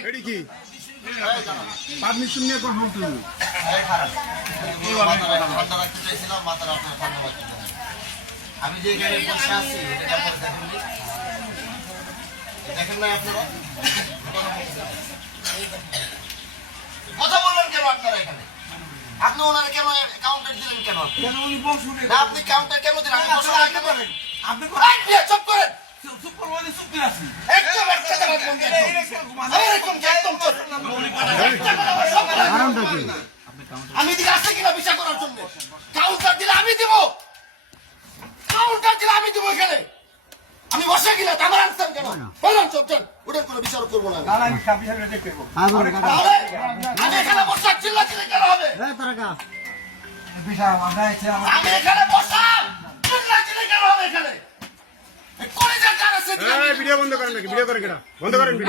এডি কি পারমিশন নিয়ে কোন হামতো আমি যে এখানে বসে আছি এটা দেখেন না আপনারা কথা বললেন কেন আপনারা এখানে আপনি ওনারা কেন কাউন্টার দিলেন কেন উনি বসুন না আপনি কাউন্টার কেন দিলেন আপনি বসে রাখতে পারেন আপনি চুপ করেন চুপ করবেন চুপ করে আছি একদম একটা কথা বলবেন এরকম একদম চুপ আমি দিকে আসছে কিনা বিচার করার জন্য কাউন্টার দিলে আমি দিব কাউন্টার দিলে আমি দিব এখানে আমি বসে কিনা আমার আনসার কেন বলুন চুপ চল ওটা কোনো বিচার করবো না আমি এখানে বসা চিল্লা চিল্লি কেন হবে আমি এখানে বসা চিল্লা চিল্লি কেন হবে এখানে ভিডিও বন্ধ করেন নাকি ভিডিও করেন কেন বন্ধ করেন